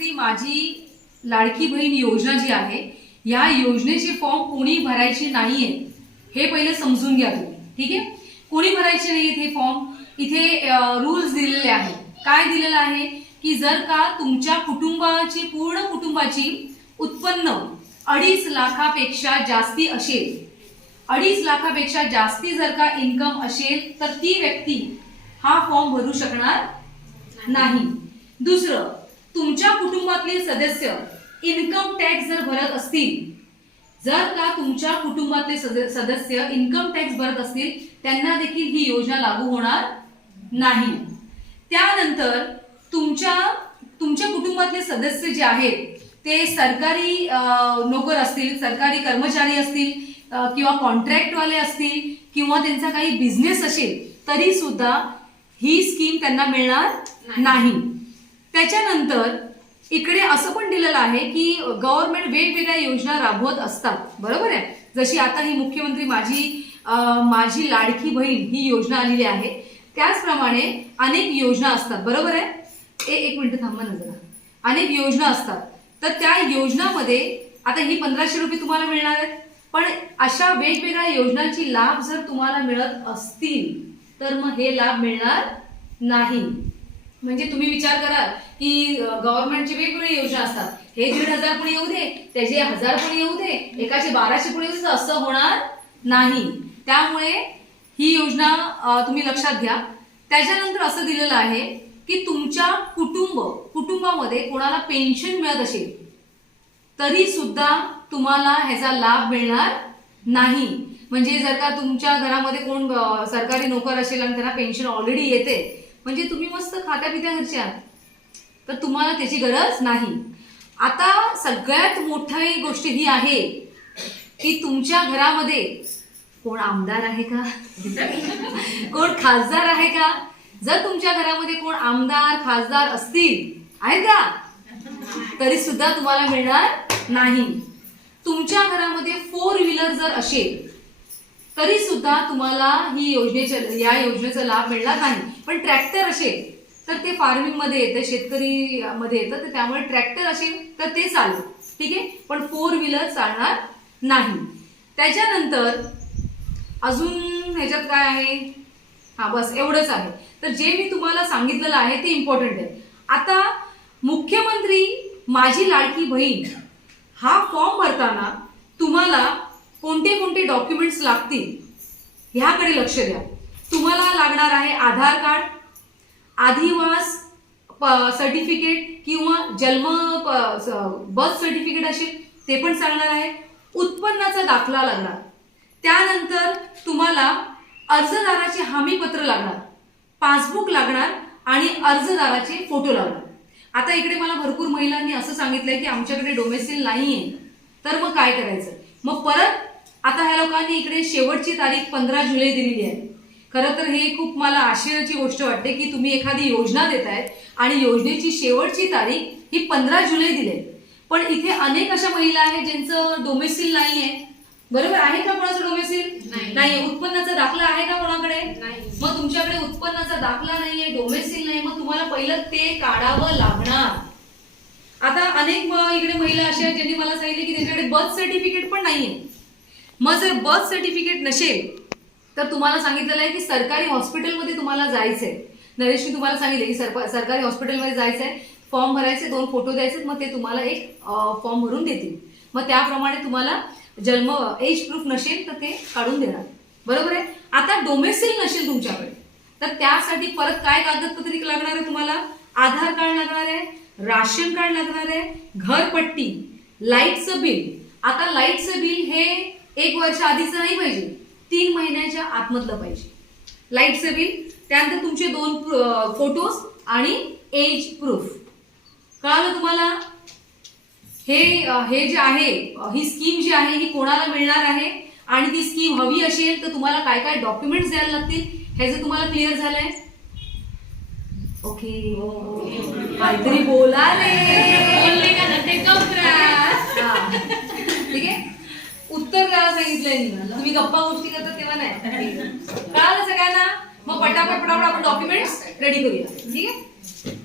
प्रधानमंत्री माझी लाडकी बहीण योजना जी आहे या योजनेचे फॉर्म कोणी भरायचे नाहीये हे पहिले समजून घ्या तुम्ही. ठीक आहे? कोणी भरायचे नाहीत हे फॉर्म इथे रूल्स दिलेले आहेत. काय दिलेलं आहे? की जर का तुमच्या कुटुंबाची पूर्ण कुटुंबाची उत्पन्न अडीच लाखापेक्षा जास्ती असेल अडीच लाखापेक्षा जास्ती जर का इन्कम असेल तर ती व्यक्ती हा फॉर्म भरू शकणार नाही. दुसरं तुमच्या कुटुंबातले सदस्य इन्कम टॅक्स जर भरत असतील जर का तुमच्या कुटुंबातले सद- सदस्य इन्कम टॅक्स भरत असतील त्यांना देखील ही योजना लागू होणार नाही. त्यानंतर तुमच्या तुमच्या कुटुंबातले सदस्य जे आहेत ते सरकारी नोकर असतील सरकारी कर्मचारी असतील किंवा कॉन्ट्रॅक्टवाले असतील किंवा त्यांचा काही बिझनेस असेल तरी सुद्धा ही स्कीम त्यांना मिळणार नाही. त्याच्यानंतर इकडे असं पण दिलेलं आहे की गव्हर्नमेंट वेगवेगळ्या योजना राबवत असतात. बरोबर आहे? जशी आता ही मुख्यमंत्री माझी माझी लाडकी बहीण ही योजना आलेली आहे. त्याचप्रमाणे अनेक योजना असतात. बरोबर आहे? ए एक मिनिट थांबा ना जरा. अनेक योजना असतात. तर त्या योजनामध्ये आता ही पंधराशे रुपये तुम्हाला मिळणार आहेत. पण अशा वेगवेगळ्या योजनांची लाभ जर तुम्हाला मिळत असतील तर मग हे लाभ मिळणार नाही. म्हणजे तुम्ही विचार कराल की गव्हर्नमेंटची वेगवेगळ्या योजना असतात. हे दीड हजार पण येऊ दे त्याचे हजार पण येऊ दे एकाचे बाराशे पण येऊ दे असं होणार नाही. त्यामुळे ही योजना तुम्ही लक्षात घ्या. त्याच्यानंतर असं दिलेलं आहे की तुमच्या कुटुंब कुटुंबामध्ये कोणाला पेन्शन मिळत असेल तरी सुद्धा तुम्हाला ह्याचा लाभ मिळणार नाही. म्हणजे जर का तुमच्या घरामध्ये कोण सरकारी नोकर असेल आणि त्यांना पेन्शन ऑलरेडी येते म्हणजे तुम्ही मस्त खात्या पित्या घरचे आहात. तर तुम्हाला त्याची गरज नाही. आता सगळ्यात मोठी गोष्ट ही आहे की तुमच्या घरामध्ये कोण आमदार आहे का? कोण खासदार आहे का? जर तुमच्या घरामध्ये कोण आमदार खासदार असतील आहेत का? तरी सुद्धा तुम्हाला मिळणार नाही. तुमच्या घरामध्ये फोर व्हीलर जर असेल तरी सुद्धा तुम्हाला ही योजनेचा या योजनेचा लाभ मिळणार नाही. पण ट्रॅक्टर असेल तर ते फार्मिंगमध्ये येतं शेतकरी मध्ये येतं तर त्यामुळे ट्रॅक्टर असेल तर ते चालेल ठीक आहे? पण फोर व्हीलर चालणार नाही. त्याच्यानंतर अजून ह्याच्यात काय आहे? हा बस एवढंच आहे. तर जे मी तुम्हाला सांगितलेलं आहे ते इम्पॉर्टंट आहे. आता मुख्यमंत्री माझी लाडकी बहीण हा फॉर्म भरताना तुम्हाला कोणते कोणते डॉक्युमेंट्स लागतील ह्याकडे लक्ष द्या. तुम्हाला लागणार आहे आधार कार्ड आदिवास सर्टिफिकेट किंवा जन्म बर्थ सर्टिफिकेट असेल ते पण सांगणार आहे. उत्पन्नाचा दाखला लागणार. त्यानंतर तुम्हाला अर्जदाराचे हमीपत्र लागणार. पासबुक लागणार आणि अर्जदाराचे फोटो लागणार. आता इकडे मला भरपूर महिलांनी असं सांगितलंय की आमच्याकडे डोमेसिल आहे तर मग काय करायचं? मग परत आता ह्या लोकांनी इकडे शेवटची तारीख पंधरा जुलै दिलेली आहे. खरं तर हे खूप मला आश्चर्याची गोष्ट वाटते की तुम्ही एखादी योजना देतायत आणि योजनेची शेवटची तारीख ही पंधरा जुलै दिली आहे. पण इथे अनेक अशा महिला आहेत ज्यांचं डोमेसिल नाहीये. बरोबर आहे का कोणाचं डोमेसिल नाही. नाही उत्पन्नाचा दाखला आहे का कोणाकडे? नाही. मग तुमच्याकडे उत्पन्नाचा दाखला नाहीये डोमेसिल नाही मग तुम्हाला पहिलं ते काढावं लागणार. आता अनेक इकडे महिला अशा आहेत ज्यांनी मला सांगितले की त्यांच्याकडे बर्थ सर्टिफिकेट पण नाहीये. मग जर बर्थ सर्टिफिकेट नसेल तर तुम्हाला सांगितलेलं आहे की सरकारी हॉस्पिटलमध्ये तुम्हाला जायचंय. नरेशने तुम्हाला सांगितलं की सरपा- सरकारी हॉस्पिटलमध्ये जायचंय. फॉर्म भरायचे दोन फोटो द्यायचे मग ते तुम्हाला एक फॉर्म भरून देतील. मग त्याप्रमाणे तुम्हाला जन्म एज प्रूफ नसेल तर ते काढून देणार. बरोबर आहे? आता डोमेसिल नसेल तुमच्याकडे तर त्यासाठी परत काय कागदपत्र लागणार आहे तुम्हाला? आधार कार्ड लागणार आहे राशन कार्ड लागणार आहे घरपट्टी लाईटचं बिल. आता लाईटचं बिल हे एक वर्ष आधीचं नाही पाहिजे तीन महिन्याच्या आतमधलं पाहिजे. लाईटचं बिल त्यानंतर तुमचे दोन फोटोज आणि एज प्रूफ कळालं तुम्हाला? हे हे जे आहे ही स्कीम जी आहे ही कोणाला मिळणार आहे? आणि ती स्कीम हवी असेल तर तुम्हाला काय काय डॉक्युमेंट्स द्यायला लागतील? हे जर तुम्हाला क्लिअर झालंय? ओके काहीतरी बोला रे बोलले. का? धड्डे कपरा हा. ठीक आहे? उत्तर द्यायला सांगितलंय तुम्ही गप्पा गोष्टी करता तेव्हा नाही. कळालं सगळ्यांना? मग पटापट पटापट आपण डॉक्युमेंट्स रेडी करूया. ठीक आहे?